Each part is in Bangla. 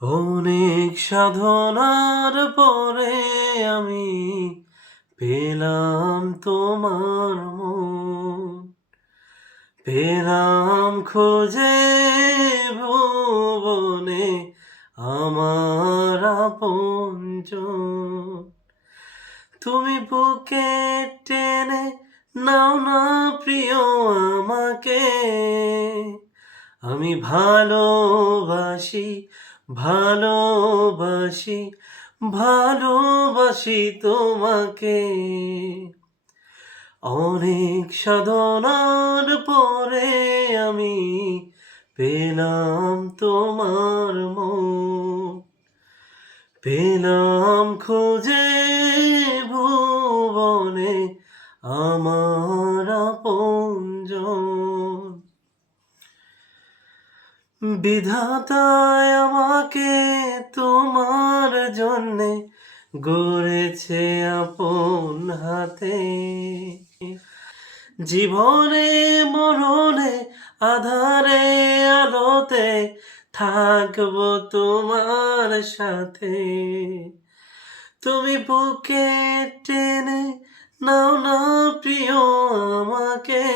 অনেক সাধনার পরে আমি পেলাম তোমার মন, পেলাম খুঁজে ভুবনে আমার আপনজন। তুমি বুকে টেনে নাও না প্রিয় আমাকে, আমি ভালোবাসি, ভালোবাসি, ভালোবাসি তোমাকে। অনেক সাধনার পরে আমি পেলাম তোমার মন, পেলাম খুঁজে ভুবনে আমার আপনজন। বিধাতায় আমাকে তোমার জন্যে গড়েছে আপন হাতে, জীবনে মরণে আধারে আলোতে থাকবো তোমার সাথে। তুমি বুকে টেনে নাও না প্রিয় আমাকে,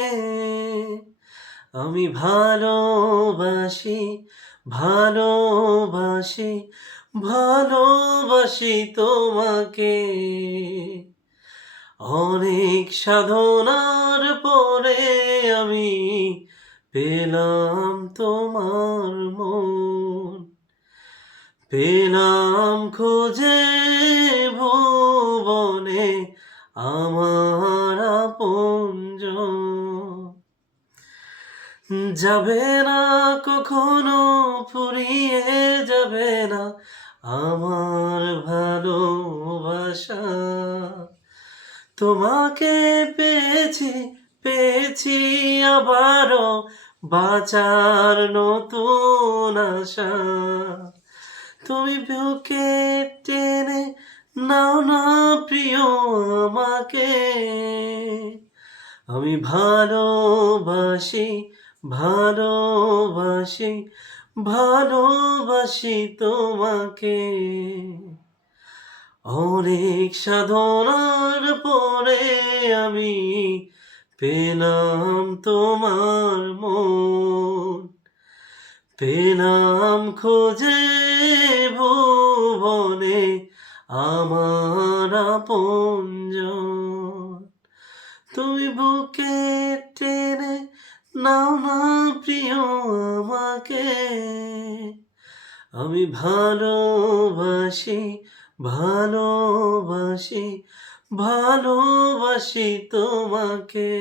আমি ভালোবাসি, ভালোবাসি, ভালোবাসি তোমাকে। অনেক সাধনার পরে আমি পেলাম তোমার মন, পেলাম খুঁজে ভুবনে আমার আপনজন। যাবে না কখনো ফুরিয়ে যাবে না আমার ভালোবাসা, তোমাকে পেয়েছি, পেয়েছি আবারও বাঁচার নতুন আশা। তুমি বুকে টেনে নাও না প্রিয় আমাকে, আমি ভালোবাসি, ভালোবাসি, ভালোবাসি তোমাকে। অনেক সাধনার পরে আমি পেলাম তোমার মন, পেলাম খুঁজে ভুবনে আমার আপনজন। তুমি বুকে টেনে নাও না প্রিয় আমাকে, আমি ভালোবাসি, ভালোবাসি, ভালোবাসি তোমাকে।